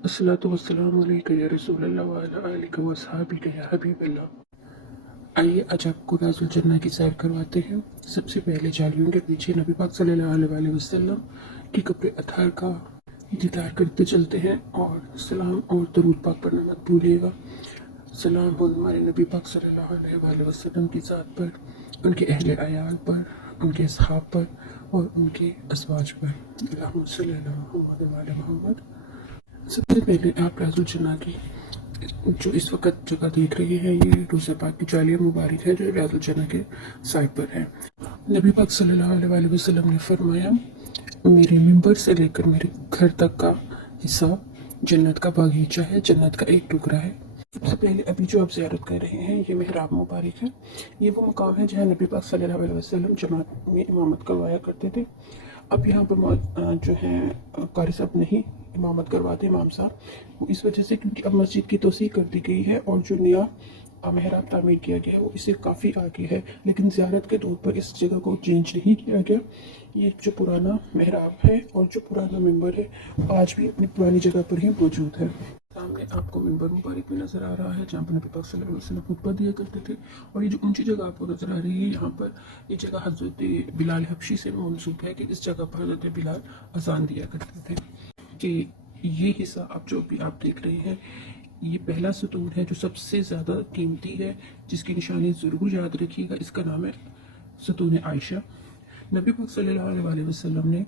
अस्सलातु वस्सलामु अलैका या रसूल अल्लाह व अला आलिका व अस्हाबिका या हबीब अल्लाह। आइए आज आपको राजुल जन्ना की सैर करवाते हैं। सबसे पहले जालियों के पीछे नबी पाक सल्लल्लाहु अलैहि वसल्लम की कब्र अतहर का दीदार करते चलते हैं और सलाम और दरूद पाक पढ़ना मत भूलिएगा। सलाम हो हमारे नबी पाक सल्लल्लाहु अलैहि वसल्लम की ज़ात पर, उनके अहले अयाल पर, उनके असहाब पर और उनके अज़वाज पर। अल्लाहुम्मा सल्लि अला मुहम्मद व अला मुहम्मद। सबसे पहले आप राजुल जन्ना की जो इस वक्त जगह देख रहे हैं, ये रोज़ा पाक की जालिया मुबारक है जो राजुल जन्ना के साइड पर है। नबी पाक सल्लल्लाहु अलैहि वसल्लम ने फरमाया, मेरे मिंबर से लेकर मेरे घर तक का हिस्सा जन्नत का बागीचा है, जन्नत का एक टुकड़ा है। सबसे पहले अभी जो आप ज़ियारत कर रहे हैं ये मेहराब मुबारक है। ये वो मकाम है जहाँ नबी पाक सल्लल्लाहु अलैहि वसल्लम जमात में इमामत करवाया करते थे। अब यहाँ पर जो है कारी साहब नहीं इमामत करवाते, इमाम साहब, वो इस वजह से क्योंकि अब मस्जिद की तोसी कर दी गई है और जो नया मेहराब तामीर किया गया है वो इससे काफ़ी आगे है, लेकिन ज़ियारत के तौर पर इस जगह को चेंज नहीं किया गया। ये जो पुराना मेहराब है और जो पुराना मिंबर है आज भी अपनी पुरानी जगह पर ही मौजूद है। सामने आपको मिंबर मुबारक भी नज़र आ रहा है जहाँ पर नबी पाक सल्लल्लाहु अलैहि वसल्लम खुतबा दिया करते थे। और ये जो ऊंची जगह आपको नज़र आ रही है यहाँ पर, ये जगह हज़रत बिलाल हबशी से मंसूब है कि इस जगह पर हज़रत बिलाल अजान दिया करते थे। कि ये हिस्सा आप जो भी आप देख रहे हैं, ये पहला सतून है जो सबसे ज़्यादा कीमती है, जिसकी निशानी ज़रूर याद रखिएगा। इसका नाम है सतून आयशा। नबी पाक सल्लल्लाहु अलैहि वसल्लम ने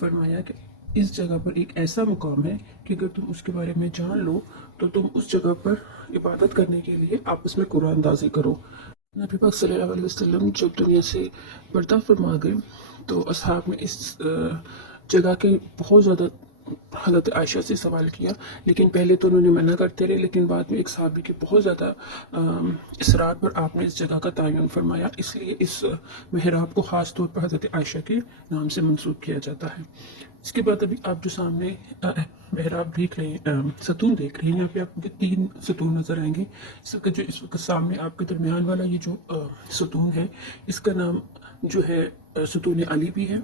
फरमाया कि इस जगह पर एक ऐसा मुकाम है कि अगर तुम उसके बारे में जान लो तो तुम उस जगह पर इबादत करने के लिए आपस में कुरान अंदाज़ी करो। नबी पाक सल्लल्लाहु अलैहि वसल्लम जब दुनिया से पर्दा फरमा गए तो असहाब ने इस जगह के बहुत ज़्यादा हज़रत आयशा से सवाल किया, लेकिन पहले तो उन्होंने मना करते रहे, लेकिन बाद में एक सहाबी के बहुत ज़्यादा इसरार पर आपने इस जगह का तयन फरमाया, इसलिए इस मेहराब को ख़ास तौर पर हज़रत आयशा के नाम से मंसूब किया जाता है। इसके बाद अभी आप जो सामने मेहराब देख रहे हैं, सतून देख रहे हैं, यहाँ पे आपको 3 सतून नज़र आएंगे। इस वक्त सामने आपके दरमियान वाला ये जो सतून है, इसका नाम जो है सतून अली भी है,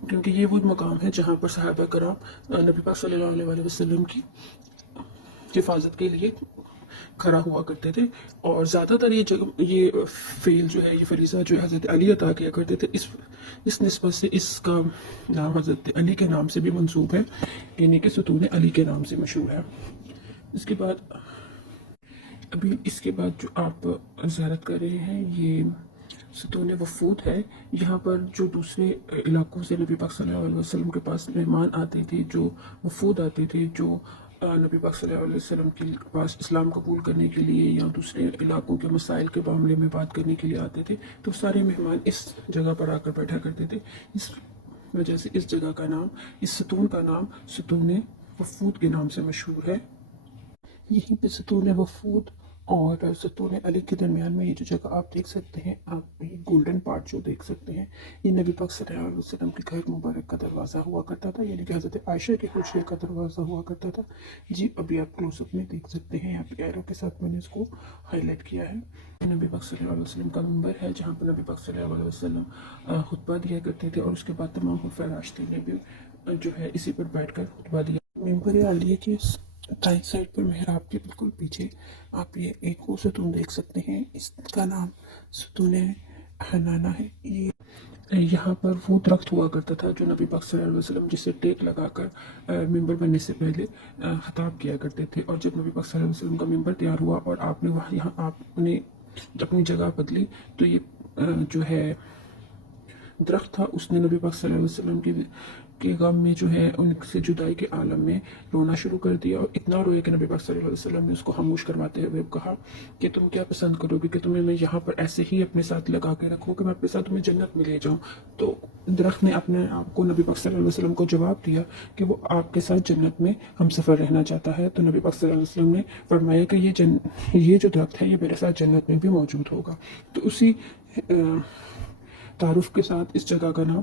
क्योंकि ये वो मकाम है जहाँ पर सहाबा कराम नबी पाक सल्लल्लाहु अलैहि वसल्लम की हिफाजत के लिए खड़ा हुआ करते थे। और ज़्यादातर ये फेल जो है, ये फरीज़ा जो है हज़रत अली अता किया करते थे। इस निस्बत से इसका नाम हज़रत अली के नाम से भी मंसूब है, यानी कि सतून अली के नाम से मशहूर है। इसके बाद जो आप ज़ियारत कर रहे हैं, ये सतून वफूद है। यहाँ पर जो दूसरे इलाकों से नबी पाक सल्लल्लाहु अलैहि वसल्लम के पास मेहमान आते थे, जो वफूद आते थे, जो नबी पाक सल्लल्लाहु अलैहि वसल्लम के पास इस्लाम कबूल करने के लिए या दूसरे इलाकों के मसाइल के मामले में बात करने के लिए आते थे, तो सारे मेहमान इस जगह पर आकर बैठा करते थे। इस वजह से इस जगह का नाम, इस सतून का नाम सतून वफूद के नाम से मशहूर है। यहीं पे सतून वफूद और सतून अली के दरमियान में ये जो जगह आप देख सकते हैं, आप ये गोल्डन पार्ट जो देख सकते हैं, ये नबी पाक सल्लल्लाहु अलैहि वसल्लम के घर मुबारक का दरवाज़ा हुआ करता था, यानी कि हज़रत आयशा के हुजरे का दरवाज़ा हुआ करता था। जी अभी आप क्लोजअप में देख सकते हैं, यहाँ पे एरो के साथ मैंने इसको हाईलाइट किया है। नबी पाक सल्लल्लाहु अलैहि वसल्लम का मिंबर है जहाँ पर नबी पाक सल्लल्लाहु अलैहि वसल्लम खुतबा दिया करते थे, और उसके बाद तमाम खुलफाए राशिदीन ने भी जो है इसी पर बैठ कर खुतबा दिया। मिंबर आलिया के दाईं साइड पर मेहराब के बिल्कुल पीछे आप ये एक और सतून देख सकते हैं, इसका नाम सतून हनाना है। ये यहाँ पर वो दरख्त हुआ करता था जो नबी पाक सल्लल्लाहु अलैहि वसल्लम जिसे टेक लगाकर मिंबर बनने से पहले खिताब किया करते थे। और जब नबी पाक सल्लल्लाहु अलैहि वसल्लम का मिंबर तैयार हुआ और आपने वहाँ यहाँ आपने अपनी जगह बदली, तो ये जो है दरख्त था, उसने नबी पाक सल्लल्लाहु अलैहि वसल्लम के गम में जो है उनसे जुदाई के आलम में रोना शुरू कर दिया, और इतना रोया कि नबी पाक सल्लल्लाहु अलैहि वसल्लम ने उसको खामोश करवाते हुए कहा कि तुम क्या पसंद करोगे, कि तुम्हें मैं यहाँ पर ऐसे ही अपने साथ लगा के रखूँ, कि मैं अपने साथ तुम्हें जन्नत में ले जाऊँ। तो दरख्त ने अपने आप को नबी पाक सल्लल्लाहु अलैहि वसल्लम को जवाब दिया कि वो आपके साथ जन्नत में हम सफ़र रहना चाहता है। तो नबी पाक सल्लल्लाहु अलैहि वसल्लम ने फरमाया कि ये जो दरख्त है ये मेरे साथ जन्नत में भी मौजूद होगा। तो उसी तारुफ के साथ इस जगह का नाम,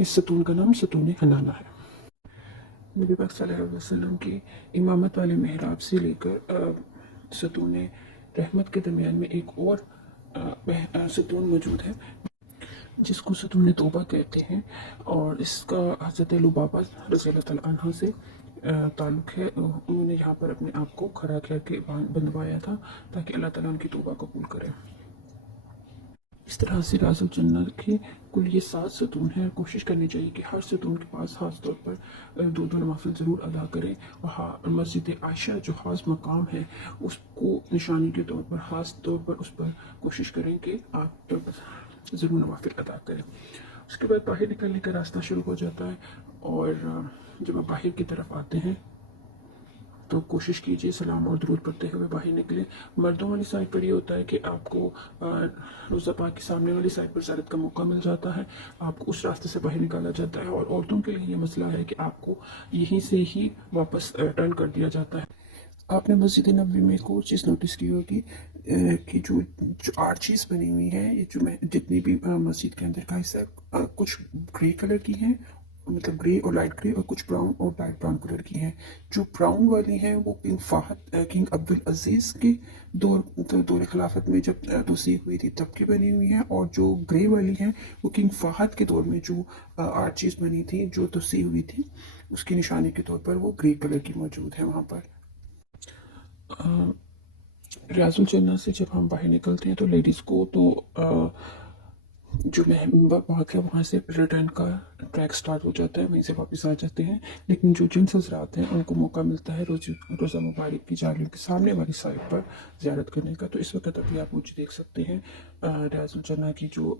इस सतून का नाम सतून हनाना है। नबी पाक सल्लल्लाहु अलैहि वसल्लम की इमामत वाले मेहराब से लेकर सतून रहमत के दरमियान में एक और सतून मौजूद है जिसको सतून तौबा कहते हैं, और इसका हज़रत लुबाबा रज़ी अल्लाह तआला अन्हा से ताल्लुक़ है, उन्होंने यहाँ पर अपने आप को खड़ा करके बंधवाया था ताकि अल्लाह ताला उनकी तौबा कबूल करे। इस तरह से राजुल जन्नत के कुल ये 7 सतून हैं। कोशिश करनी चाहिए कि हर सतून के पास ख़ास तौर पर दो नवाफिल ज़रूर अदा करें। और हाँ, मस्जिद आयशा जो ख़ास मकाम है उसको निशानी के तौर पर ख़ास तौर पर उस पर कोशिश करें कि आप ज़रूर नवाफिल अदा करें। उसके बाद बाहर निकलने का रास्ता शुरू हो जाता है और जब आप बाहर की तरफ आते हैं तो कोशिश कीजिए सलाम और दुरूद पढ़ते हुए बाहर निकले। मर्दों वाली साइड पर ये होता है कि आपको रोज़ा पाक के सामने वाली साइड पर ज़ियारत का मौका मिल जाता है, आपको उस रास्ते से बाहर निकाला जाता है। और औरतों के लिए ये मसला है कि आपको यहीं से ही वापस टर्न कर दिया जाता है। आपने मस्जिद नबवी में एक और चीज़ नोटिस की होगी कि जो आर्चीज़ बनी हुई हैं, ये जो मैं जितनी भी मस्जिद के अंदर का हिस्सा कुछ ग्रे कलर की हैं, मतलब ग्रे और लाइट ग्रे, और कुछ ब्राउन और डार्क ब्राउन कलर की हैं। जो ब्राउन वाली हैं वो किंग फाहद किंग अब्दुल अजीज़ के दौर खिलाफत में जब तोसीक हुई थी तब की बनी हुई हैं। और जो ग्रे वाली हैं वो किंग फाहद के दौर में जो आर्चीज़ बनी थी, जो तोसीक हुई थी, उसकी निशानी के तौर पर वो ग्रे कलर की मौजूद है वहाँ पर। रियाजुल जन्नत से जब हम बाहर निकलते हैं तो लेडीज़ को तो जो वहाँ है वहाँ से रिटर्न का ट्रैक स्टार्ट हो जाता है, वहीं से वापस आ जाते हैं। लेकिन जो जेंट्स हज़रात हैं उनको मौका मिलता है रोज़ा मुबारक की जालियों के सामने वाली साइड पर ज़ियारत करने का। तो इस वक्त अभी आप मुझे देख सकते हैं रियाजुल जन्नत की जो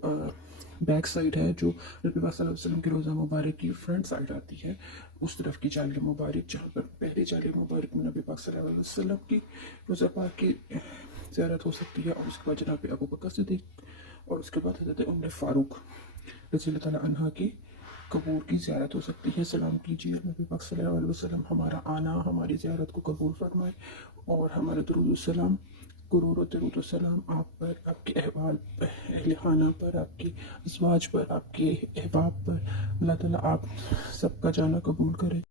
बैक साइड है, जो नबी पाक सल्लल्लाहु अलैहि वसल्लम की रोज़ा मुबारक की फ्रंट साइड आती है, उस तरफ की जालिया मुबारक, जहाँ पर पहले जालिया मुबारक में नबी पाक सल्लल्लाहु अलैहि वसल्लम की रोज़ा पाक की ज़ियारत हो सकती है। और उसके बाद जनाब अबू बकर सिद्दीक़ और उसके बाद हज़रत उम्र फ़ारूक रज़ियल्लाहु ताला अन्हा की कब्र की ज़ियारत हो सकती है। सलाम कीजिए नबी पाक सल्लल्लाहु अलैहि वसल्लम हमारा आना हमारी ज़ियारत को कबूल फरमाए और हमारा दुरूद सलाम गुरूर और दरूद सलाम आप पर, आपके अहवाल अहले खाना पर, आपके अज़वाज पर, आपके अहबाब पर, अल्लाह ताला आप सबका जाना कबूल करे।